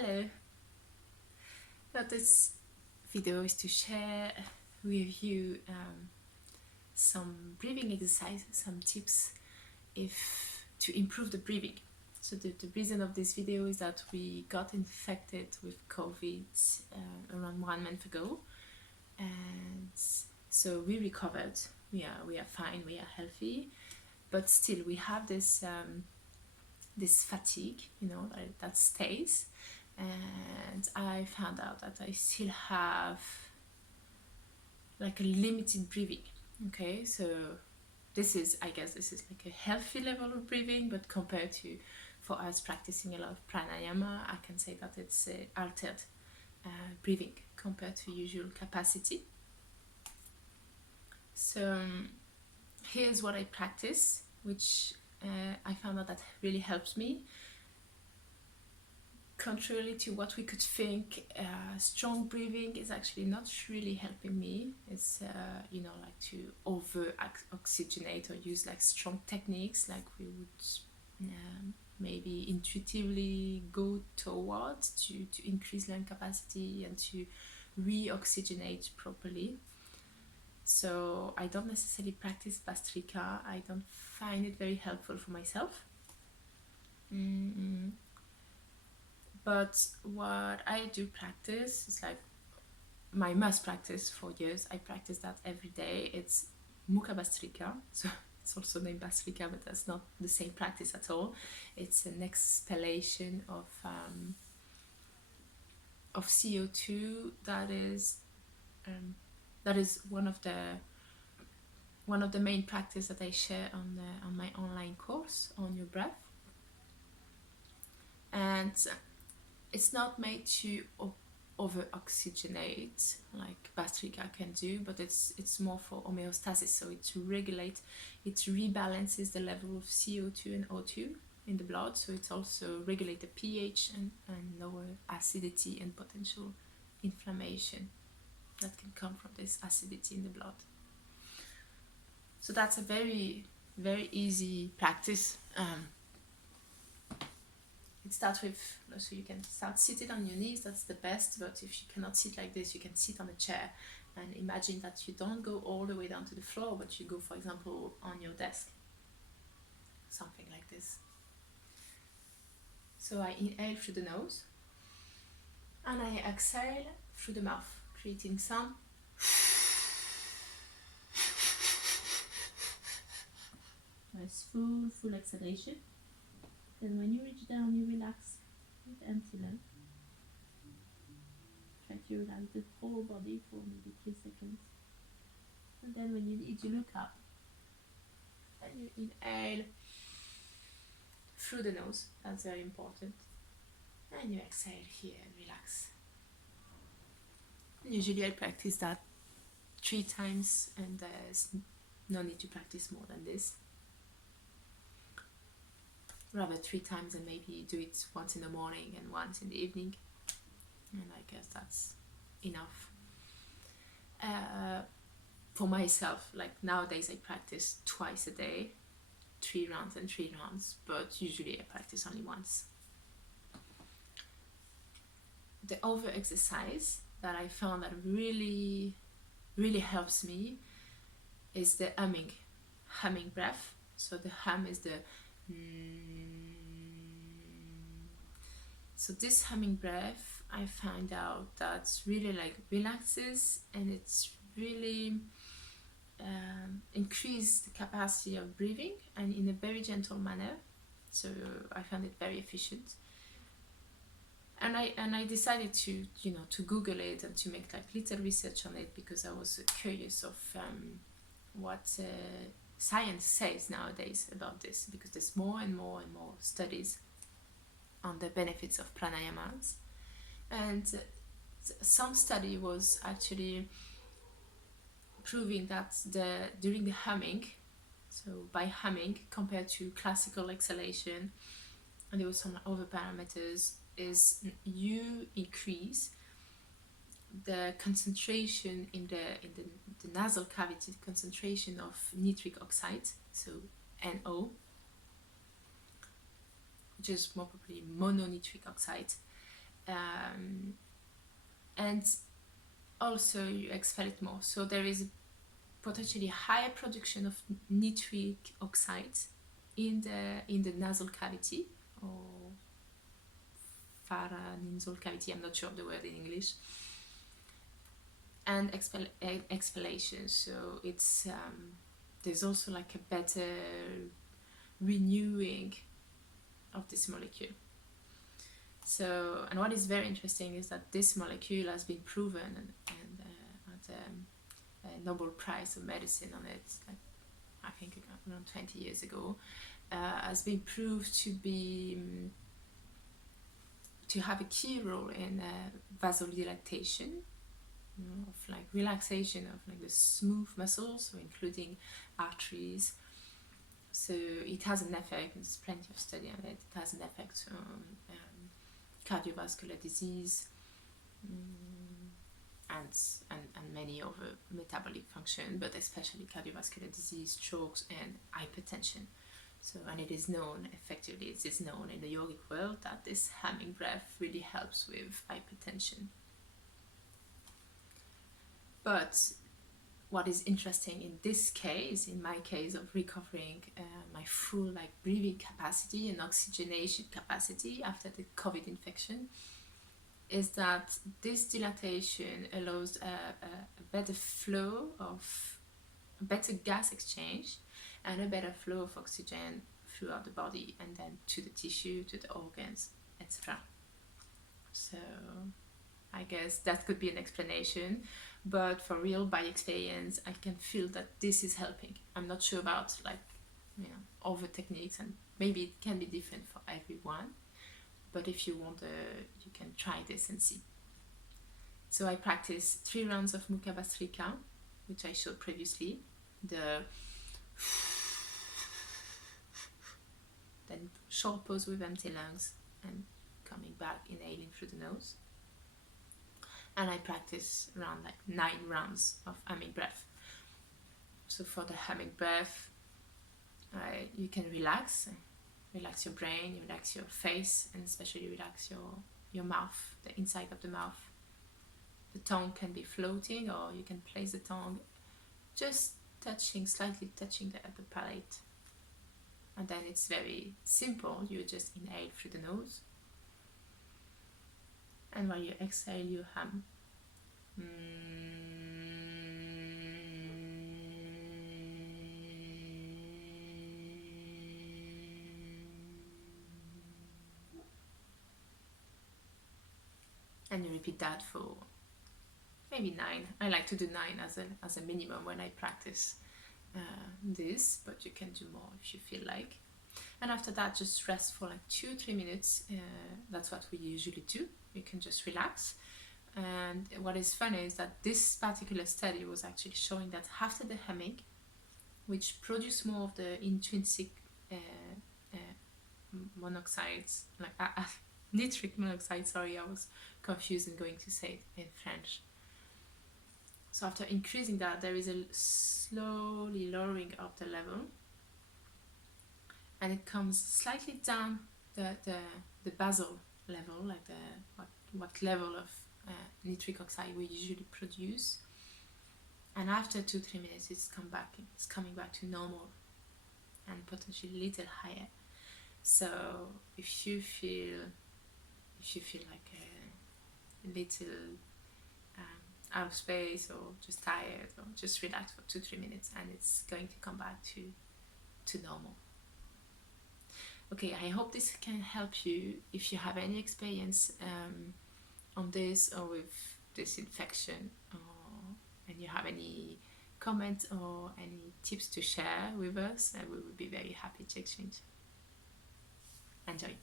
Hello. Now this video is to share with you some breathing exercises, some tips to improve the breathing. So the reason of this video is that we got infected with COVID around 1 month ago, and so we recovered. We are fine. We are healthy, but still we have this this fatigue, that stays. And I found out that I still have like a limited breathing. Okay, so I guess this is like a healthy level of breathing, but compared to, for us practicing a lot of pranayama, I can say that it's altered breathing compared to usual capacity. So here's what I practice, which I found out that really helps me. Contrary to what we could think, strong breathing is actually not really helping me. It's like to over oxygenate or use like strong techniques like we would maybe intuitively go towards to increase lung capacity and to re-oxygenate properly. So I don't necessarily practice Bastrika. I don't find it very helpful for myself. But what I do practice is like my must practice for years. I practice that every day. It's Mukha Bastrika. So it's also named Bastrika, but that's not the same practice at all. It's an exhalation of CO2 that is one of the main practice that I share on my online course on your breath. And it's not made to over oxygenate like Bastrika can do, but it's more for homeostasis. So it rebalances the level of CO2 and O2 in the blood. So it also regulates the pH and lower acidity and potential inflammation that can come from this acidity in the blood. So that's a very, very easy practice. It starts with, so you can start seated on your knees, that's the best, but if you cannot sit like this, you can sit on a chair and imagine that you don't go all the way down to the floor, but you go, for example, on your desk, something like this. So I inhale through the nose and I exhale through the mouth, creating some nice full exhalation. Then when you reach down, you relax with empty lung. Try to relax the whole body for maybe 3 seconds. And then when you need, you look up. And you inhale through the nose. That's very important. And you exhale here and relax. Usually I practice that 3 times, and there's no need to practice more than this. Rather 3 times, and maybe do it once in the morning and once in the evening, and I guess that's enough. For myself, like nowadays I practice twice a day, 3 rounds and 3 rounds, but usually I practice only once. The other exercise that I found that really helps me is the humming breath. So the hum is the so this humming breath, I find out that's really like relaxes, and it's really increase the capacity of breathing, and in a very gentle manner. So I found it very efficient, and I decided to Google it and to make like little research on it, because I was curious of what science says nowadays about this, because there's more and more studies on the benefits of pranayamas. And some study was actually proving that during the humming, so by humming compared to classical exhalation, and there were some other parameters, is you increase the concentration in the nasal cavity, the concentration of nitric oxide, so NO, which is more probably mononitric oxide, and also you expel it more. So there is potentially higher production of nitric oxide in the nasal cavity or pharyngeal cavity. I'm not sure of the word in English. And exhalation. So it's there's also like a better renewing of this molecule. So, and what is very interesting is that this molecule has been proven and at a Nobel Prize of Medicine on it, I think around 20 years ago, has been proved to be to have a key role in vasodilatation, of like relaxation of like the smooth muscles, so including arteries. So it has an effect, there's plenty of study on it, it has an effect on cardiovascular disease and many other metabolic function, but especially cardiovascular disease, strokes and hypertension. So, and it is known, effectively it is known in the yogic world that this Hammock Breath really helps with hypertension. But what is interesting in this case, in my case of recovering my full like breathing capacity and oxygenation capacity after the COVID infection, is that this dilatation allows a better flow of better gas exchange and a better flow of oxygen throughout the body and then to the tissue, to the organs, etc. So I guess that could be an explanation, but for real, by experience, I can feel that this is helping. I'm not sure about like, you know, all the techniques, and maybe it can be different for everyone, but if you want, you can try this and see. So I practice 3 rounds of Mukha Bhastrika, which I showed previously. Then short pause with empty lungs and coming back, inhaling through the nose. And I practice around like 9 rounds of Hammock Breath. So for the Hammock Breath, you can relax your brain, relax your face, and especially relax your mouth, the inside of the mouth. The tongue can be floating, or you can place the tongue just slightly touching the palate. And then it's very simple, you just inhale through the nose. And while you exhale, you hum. And you repeat that for maybe 9. I like to do 9 as a minimum when I practice this, but you can do more if you feel like. And after that, just rest for like 2-3 minutes. That's what we usually do. You can just relax. And what is funny is that this particular study was actually showing that after the hammock, which produce more of the intrinsic monoxides, like nitric monoxide, sorry, I was confused and going to say it in French. So after increasing that, there is a slowly lowering of the level, and it comes slightly down the basal level, like what level of nitric oxide we usually produce. And after 2-3 minutes, it's coming back to normal and potentially a little higher. So if you feel like a little out of space, or just tired, or just relax for 2-3 minutes, and it's going to come back to normal. Okay, I hope this can help you. If you have any experience on this or with this infection, and you have any comments or any tips to share with us, we would be very happy to exchange. Enjoy.